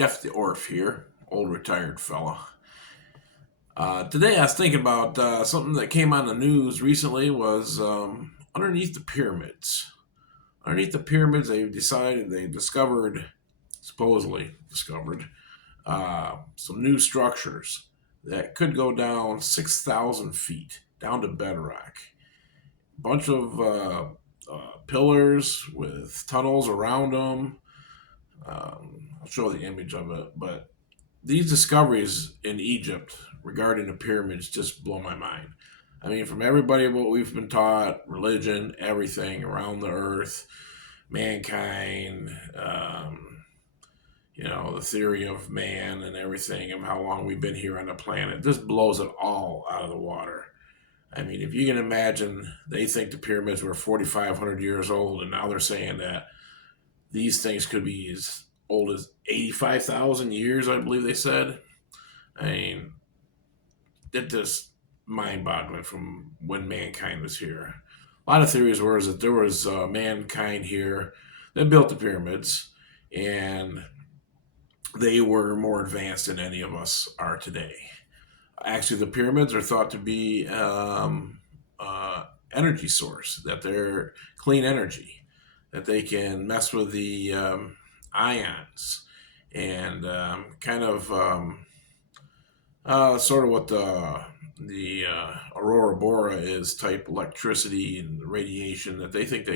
Jeff the Orf here, old retired fella. Today I was thinking about something that came on the news recently was underneath the pyramids. Underneath the pyramids, they discovered, supposedly discovered, some new structures that could go down 6,000 feet down to bedrock. Bunch of pillars with tunnels around them. I'll show the image of it, but these discoveries in Egypt regarding the pyramids just blow my mind. I mean, from everybody what we've been taught, religion, everything around the earth, mankind, the theory of man and everything, and how long we've been here on the planet, this blows it all out of the water. I mean, if you can imagine, they think the pyramids were 4,500 years old, and now they're saying that these things could be as old as 85,000 years, I believe they said. I mean, it just mind boggling from when mankind was here. A lot of theories were that there was mankind here that built the pyramids, and they were more advanced than any of us are today. Actually, the pyramids are thought to be energy source, that they're clean energy, that they can mess with the ions and sort of what the aurora bora is type electricity and radiation, that they think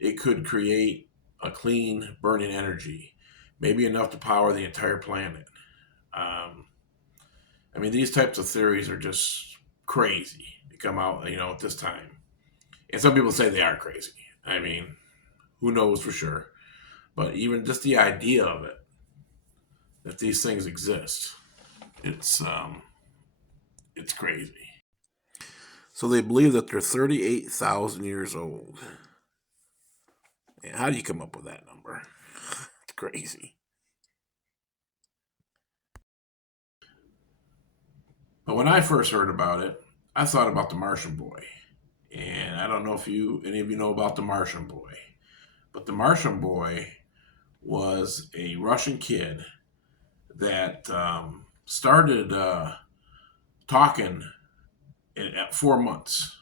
it could create a clean burning energy, maybe enough to power the entire planet. Um, I mean, these types of theories are just crazy to come out, at this time. And some people say they are crazy. I mean, who knows for sure? But even just the idea of it, that these things exist, it's it's crazy. So they believe that they're 38,000 years old. And how do you come up with that number? It's crazy. But when I first heard about it, I thought about the Martian Boy. And I don't know if any of you know about the Martian Boy. But the Martian Boy was a Russian kid that started talking at 4 months.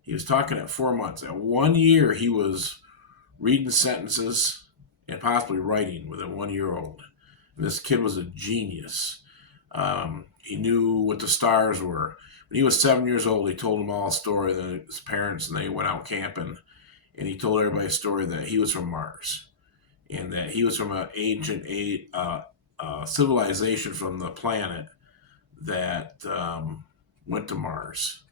He was talking at 4 months. At 1 year, he was reading sentences and possibly writing with a 1 year old. And this kid was a genius. He knew what the stars were. When he was 7 years old, he told them all a story that his parents and they went out camping, and he told everybody a story that he was from Mars and that he was from an ancient civilization from the planet that went to Mars.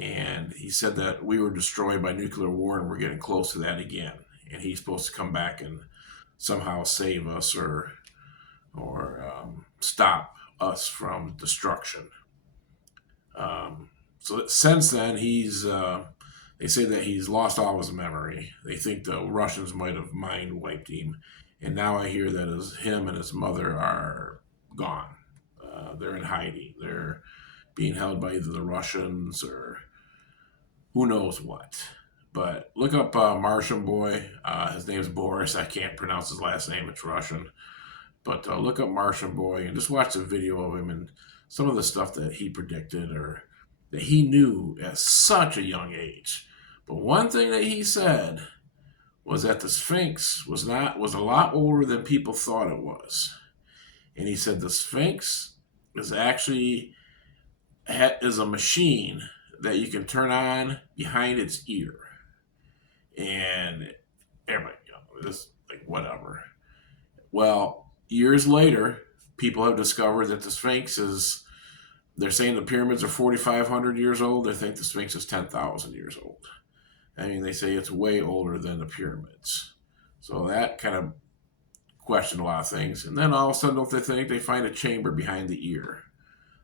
And he said that we were destroyed by nuclear war and we're getting close to that again. And he's supposed to come back and somehow save us or stop us from destruction. So since then, they say that he's lost all his memory. They think the Russians might have mind wiped him. And now I hear that him and his mother are gone. They're in hiding. They're being held by either the Russians or who knows what. But look up Martian Boy. His name's Boris. I can't pronounce his last name. It's Russian. But look up Martian Boy and just watch a video of him and some of the stuff that he predicted or that he knew at such a young age. But one thing that he said was that the Sphinx was a lot older than people thought it was. And he said the Sphinx is actually is a machine that you can turn on behind its ear. And everybody, this like whatever. Well, years later, people have discovered that the Sphinx is. They're saying the pyramids are 4,500 years old. They think the Sphinx is 10,000 years old. I mean, they say it's way older than the pyramids. So that kind of questioned a lot of things. And then all of a sudden, don't they think they find a chamber behind the ear?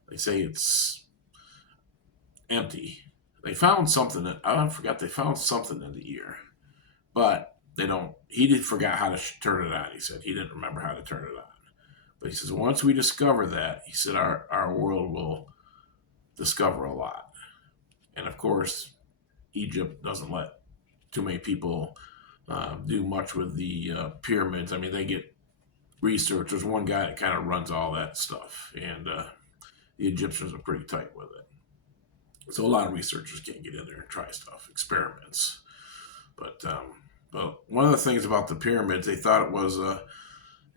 They say it's empty. They found something. I forgot they found something in the ear, but they don't. He did forgot how to turn it on. He said he didn't remember how to turn it on. But he says once we discover that, he said our world will discover a lot. And of course, Egypt doesn't let too many people do much with the pyramids. I mean, they get research. There's one guy that kind of runs all that stuff, and the Egyptians are pretty tight with it. So a lot of researchers can't get in there and try stuff, experiments. But one of the things about the pyramids, they thought it was a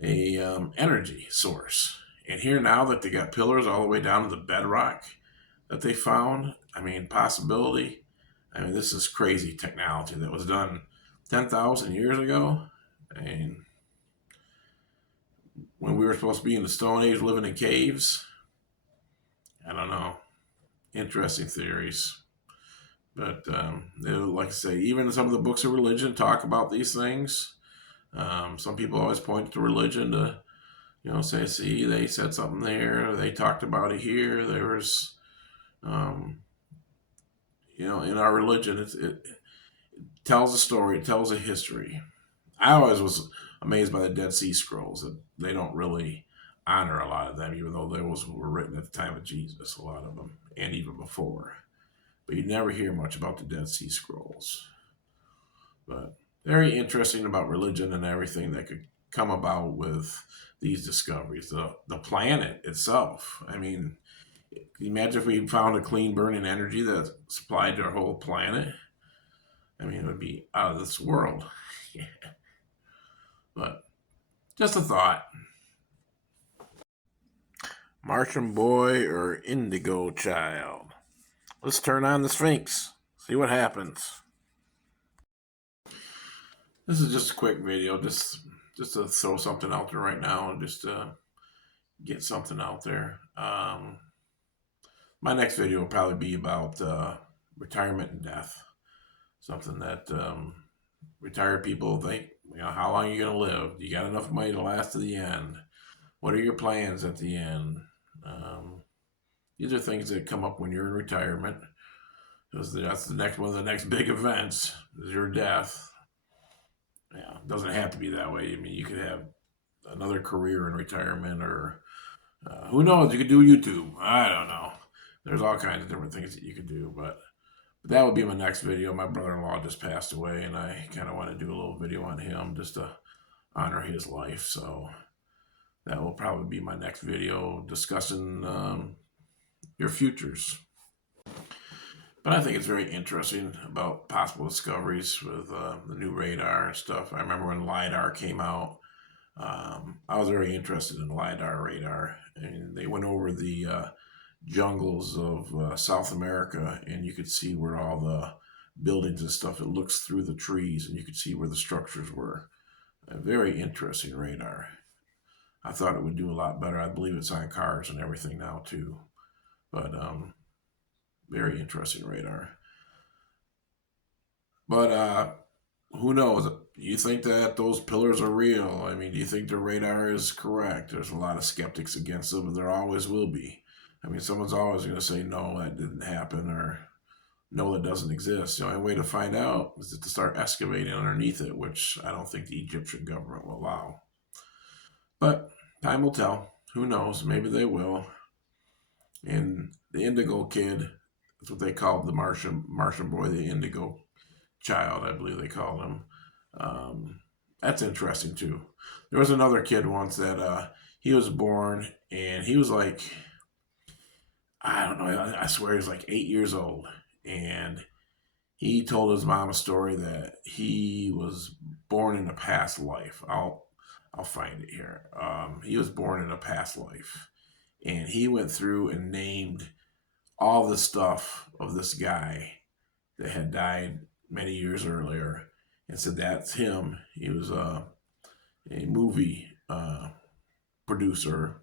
energy source. And here now that they got pillars all the way down to the bedrock that they found, I mean, possibility. I mean, this is crazy technology that was done 10,000 years ago. I mean, when we were supposed to be in the Stone Age living in caves, I don't know. Interesting theories. But like I say, even some of the books of religion talk about these things. Some people always point to religion to, say, see, they said something there, they talked about it here. There was, in our religion, it tells a story, it tells a history. I always was amazed by the Dead Sea Scrolls that they don't really honor a lot of them, even though those were written at the time of Jesus, a lot of them, and even before. But you never hear much about the Dead Sea Scrolls. But very interesting about religion and everything that could come about with these discoveries. The planet itself. I mean, can you imagine if we found a clean burning energy that supplied our whole planet? I mean, it would be out of this world. Yeah. But just a thought. Martian boy or indigo child? Let's turn on the Sphinx. See what happens. This is just a quick video, just to throw something out there right now, and just to get something out there. My next video will probably be about retirement and death. Something that retired people think, how long are you going to live? You got enough money to last to the end? What are your plans at the end? These are things that come up when you're in retirement, because that's one of the next big events is your death. Yeah, it doesn't have to be that way. I mean, you could have another career in retirement, or who knows? You could do YouTube. I don't know. There's all kinds of different things that you could do, but that would be my next video. My brother-in-law just passed away, and I kind of want to do a little video on him just to honor his life. So that will probably be my next video, discussing your futures. But I think it's very interesting about possible discoveries with the new radar and stuff. I remember when LiDAR came out, I was very interested in LiDAR radar. And they went over the jungles of South America, and you could see where all the buildings and stuff, it looks through the trees, and you could see where the structures were. A very interesting radar. I thought it would do a lot better. I believe it's on cars and everything now too. But very interesting radar. But who knows? You think that those pillars are real? I mean, do you think the radar is correct? There's a lot of skeptics against it, but there always will be. I mean, someone's always going to say, no, that didn't happen, or no, that doesn't exist. The only way to find out is to start excavating underneath it, which I don't think the Egyptian government will allow. But time will tell. Who knows? Maybe they will. And the Indigo Kid, that's what they called the Martian boy, the Indigo child, I believe they called him. That's interesting too. There was another kid once that he was born, and he was like, I don't know, I swear he was like 8 years old, and he told his mom a story that he was born in a past life. I'll find it here. He was born in a past life, and he went through and named all the stuff of this guy that had died many years earlier, and said that's him. He was a movie producer,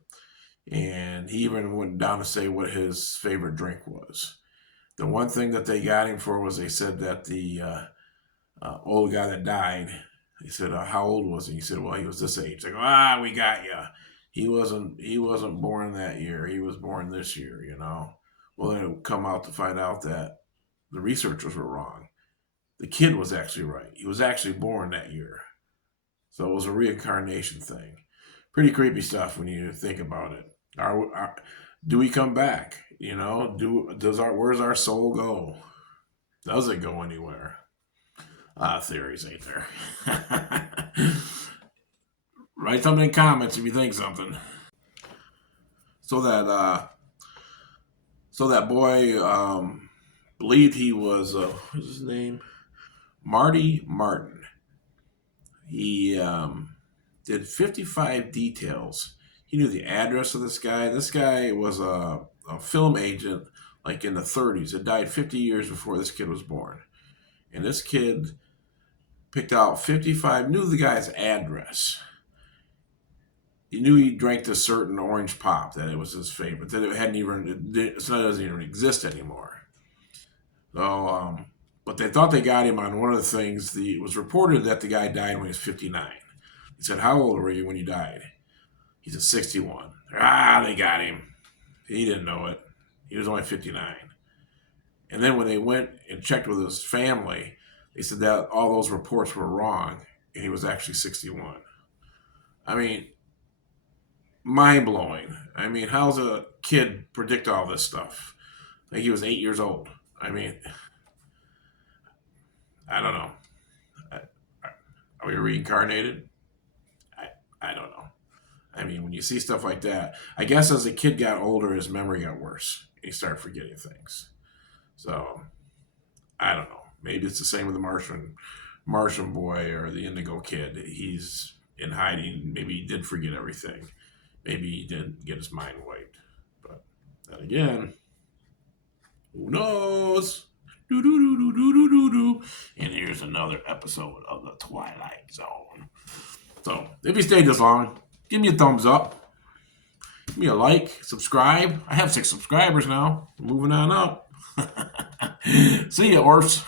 and he even went down to say what his favorite drink was. The one thing that they got him for was, they said that the old guy that died, they said, how old was he? He said, well, he was this age. They go, we got you. He wasn't born that year. He was born this year, Well, then it would come out to find out that the researchers were wrong. The kid was actually right. He was actually born that year. So it was a reincarnation thing. Pretty creepy stuff when you think about it. Do we come back? Where's our soul go? Does it go anywhere? Theories ain't there. Write something in comments if you think something. So that boy believed he was what's his name? Marty Martin. He did 55 details. He knew the address of this guy. This guy was a film agent like in the 30s. It died 50 years before this kid was born. And this kid picked out 55, knew the guy's address. He knew he drank this certain orange pop, that it was his favorite, that it doesn't even exist anymore. So, but they thought they got him on one of the things. It was reported that the guy died when he was 59. He said, "How old were you when you died?" He said, 61. They got him. He didn't know it. He was only 59. And then when they went and checked with his family, they said that all those reports were wrong, and he was actually 61. I mean, mind-blowing. I mean, how's a kid predict all this stuff? I think he was 8 years old. I mean, I don't know. Are we reincarnated? I don't know. I mean, when you see stuff like that, I guess as the kid got older, his memory got worse. He started forgetting things. So, I don't know. Maybe it's the same with the Martian boy or the Indigo kid. He's in hiding. Maybe he did forget everything. Maybe he didn't get his mind wiped. But then again, who knows? Do do do do do do do do. And here's another episode of the Twilight Zone. So if you stayed this long, give me a thumbs up. Give me a like, subscribe. I have 6 subscribers now. Moving on up. See ya, Orfs.